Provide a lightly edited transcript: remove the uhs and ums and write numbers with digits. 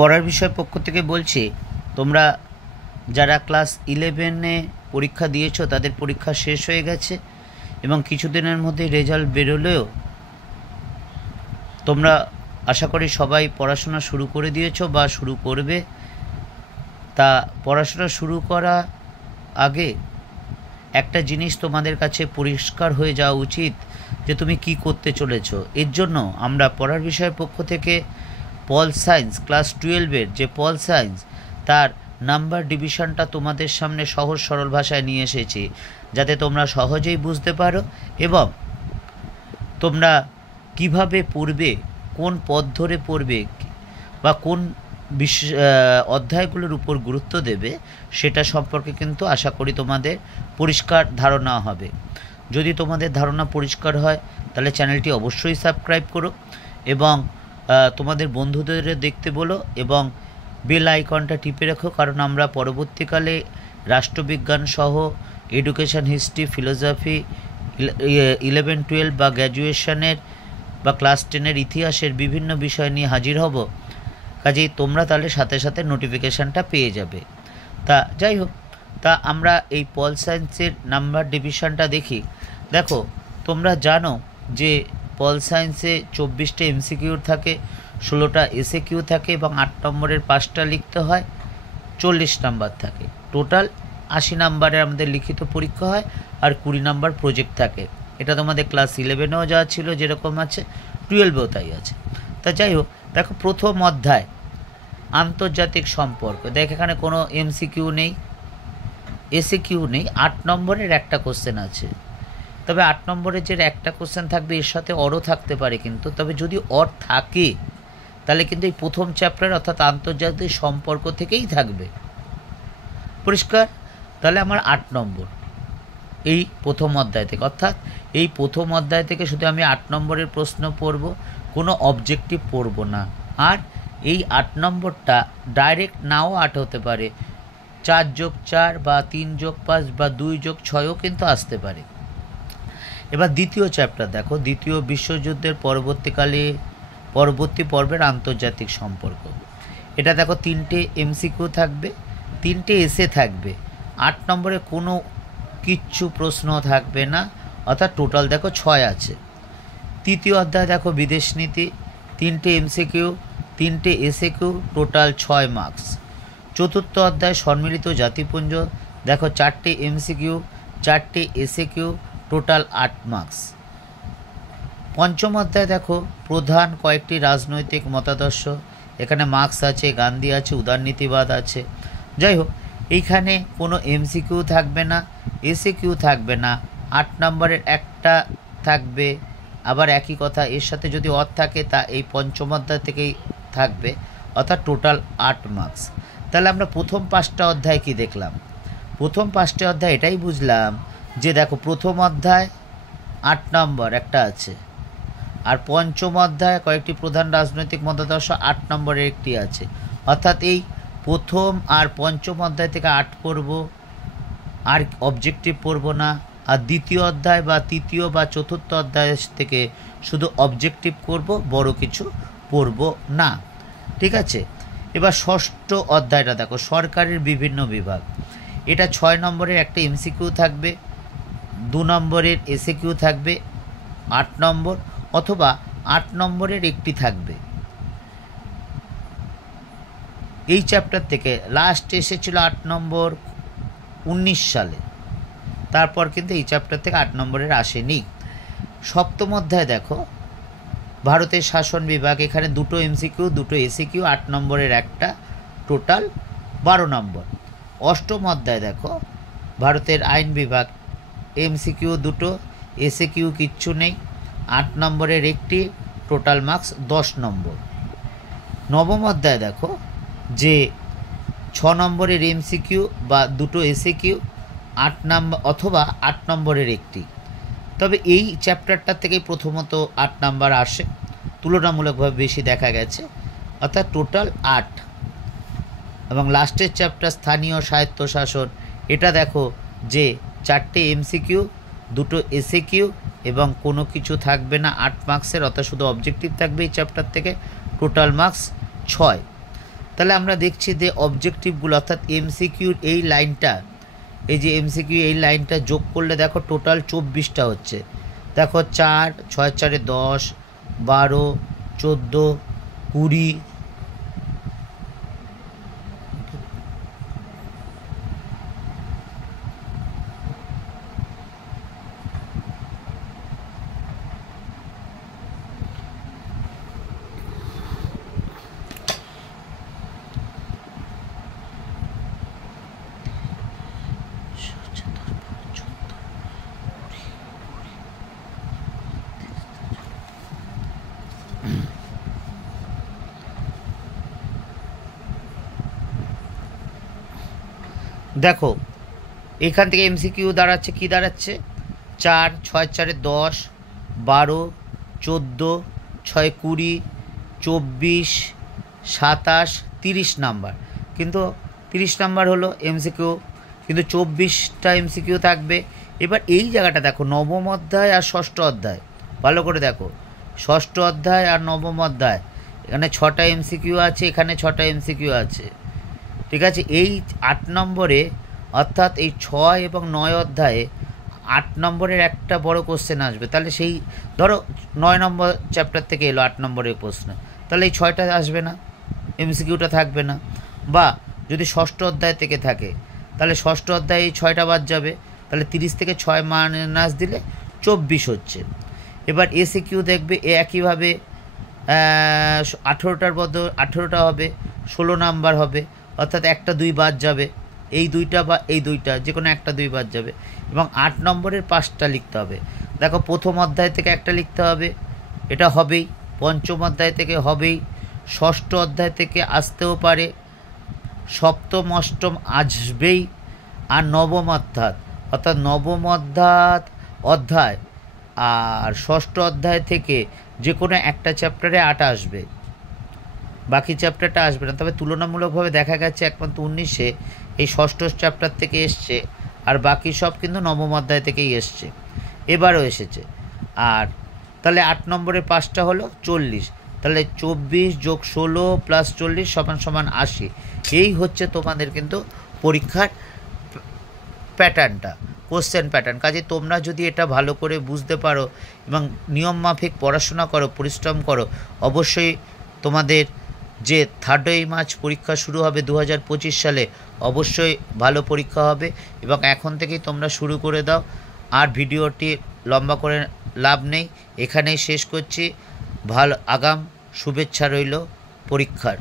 পড়ার বিষয় পক্ষ থেকে বলছি, তোমরা যারা ক্লাস 11-এ পরীক্ষা দিয়েছো তাদের পরীক্ষা শেষ হয়ে গেছে এবং কিছুদিনের মধ্যে রেজাল্ট বেরোলেও তোমরা আশা করি সবাই পড়াশোনা শুরু করে দিয়েছো বা শুরু করবে। তা পড়াশোনা শুরু করা আগে একটা জিনিস তোমাদের কাছে পরিষ্কার হয়ে যাওয়া উচিত যে তুমি কি করতে চলেছো। এর জন্য আমরা পড়ার বিষয়ের পক্ষ থেকে পল সায়েন্স ক্লাস 12-এর যে পল সায়েন্স তার নাম্বার ডিভিশনটা তোমাদের সামনে সহজ সরল ভাষায় নিয়ে এসেছি, যাতে তোমরা সহজেই বুঝতে পারো এবং তোমরা কিভাবে পড়বে, কোন পথ ধরে পড়বে বা কোন অধ্যায়গুলোর উপর গুরুত্ব দেবে সেটা সম্পর্কে কিন্তু আশা করি তোমাদের পরিষ্কার ধারণা হবে। যদি তোমাদের ধারণা পরিষ্কার হয় তাহলে চ্যানেলটি অবশ্যই সাবস্ক্রাইব করো এবং তোমাদের বন্ধুদের দেখতে বলো এবং বেল আইকনটা টিপে রাখো, কারণ আমরা পরবর্তীকালে রাষ্ট্রবিজ্ঞান সহ এডুকেশন, হিস্ট্রি, ফিলোসফি, 11-12 বা গ্র্যাজুয়েশনের বা ক্লাস 10-এর ইতিহাসের বিভিন্ন বিষয় নিয়ে হাজির হব। কাজেই তোমরা তাহলে সাথে সাথে নোটিফিকেশানটা পেয়ে যাবে। তা যাই হোক, তা আমরা এই পল সায়েন্সের নাম্বার ডিভিশনটা দেখি। দেখো, তোমরা জানো যে পল সায়েন্সে 24টা এমসিকিউ থাকে, 16টা এসএকিউ থাকে এবং 8 নম্বরের 5টা লিখতে হয়, 40 নাম্বার থাকে। টোটাল 80 নাম্বারের আমাদের লিখিত পরীক্ষা হয় আর 20 নাম্বার প্রজেক্ট থাকে। এটা তোমাদের ক্লাস 11-এও যা ছিল যেরকম আছে, 12-এও তাই আছে। তা যাই হোক, দেখো প্রথম অধ্যায় আন্তর্জাতিক সম্পর্ক। দেখ এখানে কোনো এমসিকিউ নেই, এসএকিউ নেই, 8 নম্বরের একটা কোশ্চেন আছে। তবে 8 নম্বরের যে একটা কোশ্চেন থাকবে এর সাথে অরও থাকতে পারে, কিন্তু তবে যদি অর থাকে তাহলে কিন্তু এই প্রথম চ্যাপ্টার অর্থাৎ আন্তর্জাতিক সম্পর্ক থেকেই থাকবে। পরিষ্কার? তাহলে আমার 8 নম্বর এই প্রথম অধ্যায় থেকে, অর্থাৎ এই প্রথম অধ্যায় থেকে শুধু আমি 8 নম্বরের প্রশ্ন পড়ব, কোনো অবজেক্টিভ পড়ব না। আর এই 8 নম্বরটা ডাইরেক্ট নাও 8 হতে পারে, 4+4 বা 3+5 বা 2+6ও কিন্তু আসতে পারে। এবার দ্বিতীয় চ্যাপ্টার দেখো, দ্বিতীয় বিশ্বযুদ্ধের পরবর্তী পর্বের আন্তর্জাতিক সম্পর্ক। এটা দেখো 3টে এমসিকিউ থাকবে, 3টে এসে থাকবে, 8 নম্বরে কোনো কিচ্ছু প্রশ্ন থাকবে না, অর্থাৎ টোটাল দেখো 6 আছে। তৃতীয় অধ্যায় দেখো বিদেশ নীতি, 3টে এমসিকিউ, 3টে এসএকিউ, টোটাল 6 মার্কস। চতুর্থ অধ্যায় সম্মিলিত জাতিপুঞ্জ, দেখো 4টে এমসিকিউ, 4টে এসএকিউ, টোটাল 8 মার্কস। পঞ্চম অধ্যায় দেখো প্রধান কয়েকটি রাজনৈতিক মতাদর্শ, এখানে মার্কস আছে, গান্ধী আছে, উদারনীতিবাদ আছে। যাই হোক, এইখানে কোনো এমসিকিউ থাকবে না, এসএকিউ থাকবে না, 8 নম্বরের একটা থাকবে। আবার একই কথা, এর সাথে যদি অর থাকে তা এই পঞ্চম অধ্যায় থেকেই থাকবে, অর্থাৎ টোটাল 8 মার্কস। তাহলে আমরা প্রথম 5টা অধ্যায় কি দেখলাম? প্রথম 5টে অধ্যায় এটাই বুঝলাম যে দেখো প্রথম অধ্যায় 8 নম্বর একটা আছে, আর পঞ্চম অধ্যায় কয়েকটি প্রধান রাজনৈতিক মতাদর্শ 8 নম্বরের একটি আছে। অর্থাৎ এই প্রথম আর পঞ্চম অধ্যায় থেকে 8 পড়ব, আর অবজেক্টিভ পড়ব না। আর দ্বিতীয় অধ্যায় বা তৃতীয় বা চতুর্থ অধ্যায় থেকে শুধু অবজেক্টিভ করব, বড় কিছু পড়ব না। ঠিক আছে? এবার ষষ্ঠ অধ্যায়টা দেখো, সরকারের বিভিন্ন বিভাগ। এটা 6 নম্বরের একটা এমসিকিউ থাকবে, 2 নম্বরের এসএকিউ থাকবে, 8 নম্বর, অথবা 8 নম্বরের একটি থাকবে। এই চ্যাপ্টার থেকে লাস্ট এসেছিল 8 নম্বর 19 সালে, তারপর কিন্তু এই চ্যাপ্টার থেকে 8 নম্বরের আসেনি। সপ্তম অধ্যায় দেখো ভারতের শাসন বিভাগ, এখানে 2টো এমসিকিউ, 2টো এসএকিউ, 8 নম্বরের একটা, টোটাল 12 নম্বর। অষ্টম অধ্যায় দেখো ভারতের আইন বিভাগ, এমসিকিউ 2টো, এসএকিউ কিচ্ছু নেই, 8 নম্বরের একটি, টোটাল মার্কস 10 নম্বর। নবম অধ্যায় দেখো যে 6 নম্বরের এমসিকিউ বা 2টো এসএকিউ, 8 নম্বর অথবা 8 নম্বরের একটি। তবে এই চ্যাপ্টারটা থেকেই প্রথমত 8 নাম্বার আসে, তুলনামূলকভাবে বেশি দেখা গেছে, অর্থাৎ টোটাল 8। এবং লাস্টের চ্যাপ্টার স্থানীয় স্বায়ত্তশাসন, এটা দেখো যে 4টে এমসিকিউ, 2টো এসএকিউ এবং কোনো কিছু থাকবে না 8 মার্কসের, অর্থাৎ শুধু অবজেক্টিভ থাকবে এই চ্যাপ্টার থেকে, টোটাল মার্কস 6। তাহলে আমরা দেখছি যে অবজেক্টিভগুলো অর্থাৎ এমসিকিউর এই লাইনটা, এই যে এমসিকিউ এই লাইনটা যোগ করলে দেখো টোটাল 24টা হচ্ছে। দেখো 4, 6 4 10, 12, 14, 20। দেখো এখান থেকে এমসিকিউ দাঁড়াচ্ছে, কি দাঁড়াচ্ছে? 4 6 4 10, 12, 14, 6 20, 24, 27, 30 নাম্বার। কিন্তু 30 নাম্বার হলো এমসিকিউ, কিন্তু 24টা এমসিকিউ থাকবে। এবার এই জায়গাটা দেখো, নবম অধ্যায় আর ষষ্ঠ অধ্যায়, ভালো করে দেখো, ষষ্ঠ অধ্যায় আর নবম অধ্যায়, এখানে 6টা এমসিকিউ আছে, এখানে 6টা এমসিকিউ আছে, ঠিক আছে। এই 8 নম্বরে অর্থাৎ এই 6 এবং 9 অধ্যায়ে 8 নম্বরের একটা বড় কোশ্চেন আসবে। তাহলে সেই ধরো 9 নম্বর চ্যাপ্টার থেকে এলো 8 নম্বরের প্রশ্ন, তাহলে এই 6টা আসবে না, এমসিকিউটা থাকবে না। বা যদি ষষ্ঠ অধ্যায় থেকে থাকে তাহলে ষষ্ঠ অধ্যায়ে এই 6টা বাদ যাবে, তাহলে 30 থেকে 6 মাইনাস দিলে 24 হচ্ছে। এবার এসিকিউ দেখবে একইভাবে 18টার বদল 18টা হবে, 16 নাম্বার হবে, অর্থাৎ একটা 2 বাদ যাবে, এই 2টা বা এই 2টা যে কোনো একটা 2 বাদ যাবে, এবং 8 নম্বরের 5টা লিখতে হবে। দেখো প্রথম অধ্যায় থেকে একটা লিখতে হবে, এটা হবেই, পঞ্চম অধ্যায় থেকে হবেই, ষষ্ঠ অধ্যায় থেকে আসতেও পারে, সপ্তম অষ্টম আসবেই, আর নবম অর্থাৎ নবম অধ্যায় আর ষষ্ঠ অধ্যায় থেকে যে কোনো একটা চ্যাপ্টারে 8 আসবে, বাকি চ্যাপ্টারটা আসবে না। তবে তুলনামূলকভাবে দেখা গেছে একমাত্র 19-এ এই ষষ্ঠ চ্যাপ্টার থেকে এসছে, আর বাকি সব কিন্তু নবম অধ্যায় থেকেই এসছে, এবারও এসেছে। আর তাহলে 8 নম্বরের 5টা হলো 40, তাহলে 24 যোগ 16 প্লাস 40 সমান সমান 80। এই হচ্ছে তোমাদের কিন্তু পরীক্ষার প্যাটার্নটা, কোশ্চেন প্যাটার্ন। কাজে তোমরা যদি এটা ভালো করে বুঝতে পারো এবং নিয়ম মাফিক পড়াশোনা করো, পরিশ্রম করো, অবশ্যই তোমাদের যে 3 মার্চ পরীক্ষা শুরু হবে 2025 সালে, অবশ্যই ভালো পরীক্ষা হবে। এবং এখন থেকেই তোমরা শুরু করে দাও। আর ভিডিওটি লম্বা করে লাভ নেই, এখানেই শেষ করছি। ভালো আগাম শুভেচ্ছা রইল পরীক্ষার।